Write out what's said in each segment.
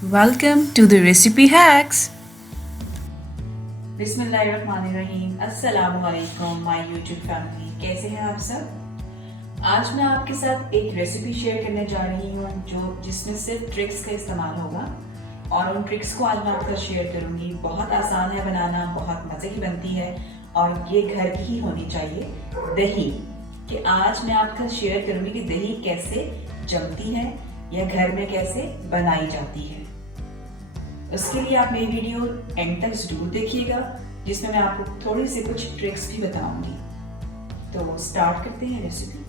Welcome to the Recipe Hacks. बिस्मिल्लाहिर्रहमानिर्रहीम, अस्सलामुअलैकुम my YouTube family. कैसे हैं आप सब? आज मैं आपके साथ एक रेसिपी शेयर करने जा रही हूँ जिसमें सिर्फ ट्रिक्स का इस्तेमाल होगा और उन ट्रिक्स को आज मैं आपके साथ शेयर करूँगी। बहुत आसान है बनाना, बहुत मज़े की बनती है और ये घर की ही होनी चाहिए। दही कि आज मैं आपके साथ शेयर करूँगी कि दही कैसे जमती है या घर में कैसे बनाई जाती है। उसके लिए आप मेरी वीडियो एंड तक जरूर देखिएगा, जिसमें मैं आपको थोड़ी सी कुछ ट्रिक्स भी बताऊंगी। तो स्टार्ट करते हैं रेसिपी।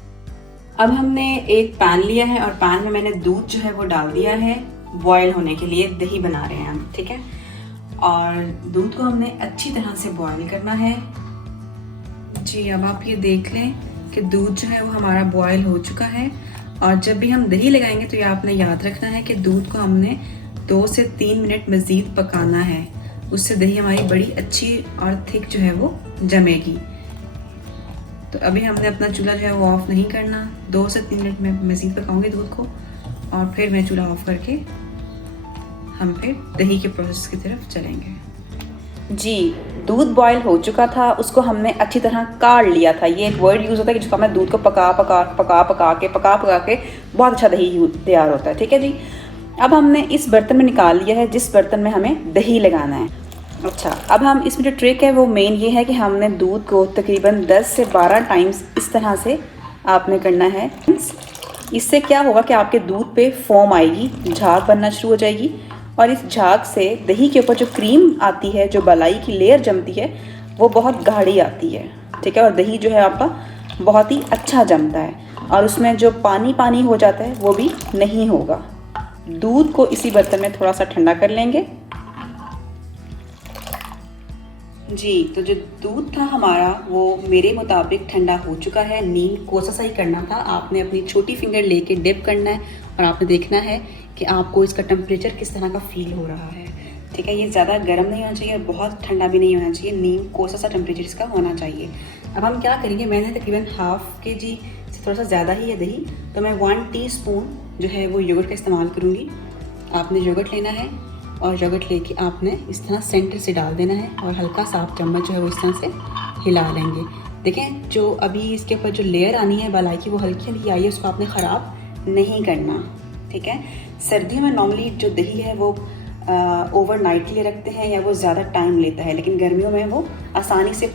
अब हमने एक पैन लिया है और पैन में मैंने दूध जो है वो डाल दिया है बॉयल होने के लिए। दही बना रहे हैं हम, ठीक है। और दूध को हमने अच्छी तरह से बॉयल करना है जी। अब आप ये देख लें कि दूध जो है वो हमारा बॉयल हो चुका है। और जब भी हम दही लगाएंगे तो ये आपने याद रखना है कि दूध को हमने 2 से 3 मिनट मज़ीद पकाना है। उससे दही हमारी बड़ी अच्छी और थिक जो है वो जमेगी। तो अभी हमने अपना चूल्हा जो है वो ऑफ़ नहीं करना। 2 से 3 मिनट में मज़ीद पकाऊंगी दूध को और फिर मैं चूल्हा ऑफ़ करके हम फिर दही के प्रोसेस की तरफ चलेंगे जी। दूध बॉयल हो चुका था, उसको हमने अच्छी तरह काढ़ लिया था। ये एक वर्ड यूज़ होता है कि जिसको हमें दूध को पका पका के बहुत अच्छा दही तैयार होता है, ठीक है जी। अब हमने इस बर्तन में निकाल लिया है जिस बर्तन में हमें दही लगाना है। अच्छा, अब हम इसमें जो ट्रिक है वो मेन ये है कि हमने दूध को तकरीबन 10 से 12 टाइम्स इस तरह से आपने करना है। इससे क्या होगा कि आपके दूध पे फोम आएगी, झाग बनना शुरू हो जाएगी और इस झाग से दही के ऊपर जो क्रीम आती है, जो मलाई की लेयर जमती है, वो बहुत गाढ़ी आती है, ठीक है। और दही जो है आपका बहुत ही अच्छा जमता है और उसमें जो पानी पानी हो जाता है वो भी नहीं होगा। दूध को इसी बर्तन में थोड़ा सा ठंडा कर लेंगे जी। तो जो दूध था हमारा वो मेरे मुताबिक ठंडा हो चुका है। नीम कोसा सा ही करना था। आपने अपनी छोटी फिंगर लेके डिप करना है और आपने देखना है कि आपको इसका टेम्परेचर किस तरह का फील हो रहा है, ठीक है। ये ज़्यादा गर्म नहीं होना चाहिए और बहुत ठंडा भी नहीं होना चाहिए। नीम कोसा सा टेम्परेचर इसका होना चाहिए। अब हम क्या करेंगे, मैंने तकरीबन ½ kg से थोड़ा सा ज़्यादा ही है दही, तो मैं 1 टीस्पून जो है वो योगर्ट का इस्तेमाल करूँगी। आपने योगर्ट लेना है और योगर्ट लेके आपने इस तरह सेंटर से डाल देना है और हल्का सा आप चम्मच जो है वो इस तरह से हिला लेंगे। देखें, जो अभी इसके ऊपर जो लेयर आनी है मलाई की वो हल्की हल्की आई है, उसको आपने ख़राब नहीं करना, ठीक है। सर्दियों में नॉर्मली जो दही है वो ओवरनाइट के लिए रखते हैं या वो ज़्यादा टाइम लेता है, लेकिन गर्मियों में वो आसानी से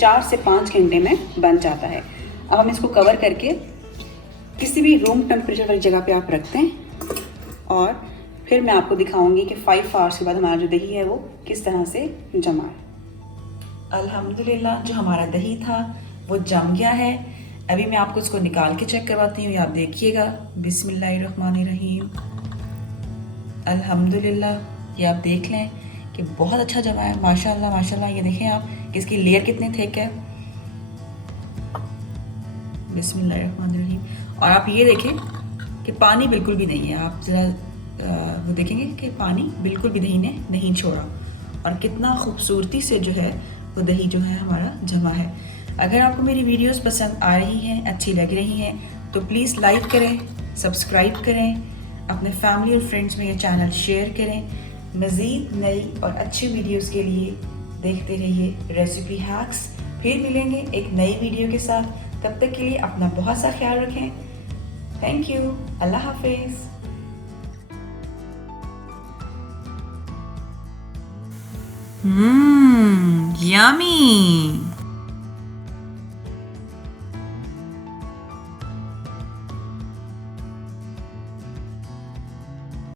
4 से 5 घंटे में बन जाता है। अब हम इसको कवर करके किसी भी रूम टेम्परेचर वाली जगह पे आप रखते हैं और फिर मैं आपको दिखाऊंगी कि 5 आवर्स के बाद हमारा जो दही है वो किस तरह से जमा है। अल्हम्दुलिल्लाह जो हमारा दही था वो जम गया है। अभी मैं आपको इसको निकाल के चेक करवाती हूँ, आप देखिएगा। बिस्मिल्लाहिर्रहमानिर्रहीम। अल्हम्दुलिल्लाह, ये आप देख लें कि बहुत अच्छा जमा है, माशाल्लाह माशाल्लाह। ये देखें आप कि इसकी लेयर कितनी थिक है। बिस्मिल्लाहिर्रहमानिर्रहीम। और आप ये देखें कि पानी बिल्कुल भी नहीं है। आप ज़रा वो देखेंगे कि पानी बिल्कुल भी दही ने नहीं छोड़ा और कितना खूबसूरती से जो है वो दही जो है हमारा जमा है। अगर आपको मेरी वीडियोस पसंद आ रही हैं, अच्छी लग रही हैं, तो प्लीज़ लाइक करें, सब्सक्राइब करें, अपने फैमिली और फ्रेंड्स में ये चैनल शेयर करें। मज़ीद नई और अच्छी वीडियोस के लिए देखते रहिए रेसिपी हैक्स। फिर मिलेंगे एक नई वीडियो के साथ। तब तक के लिए अपना बहुत सा ख्याल रखें। थैंक यू, अल्लाह हाफिज़। Yummy!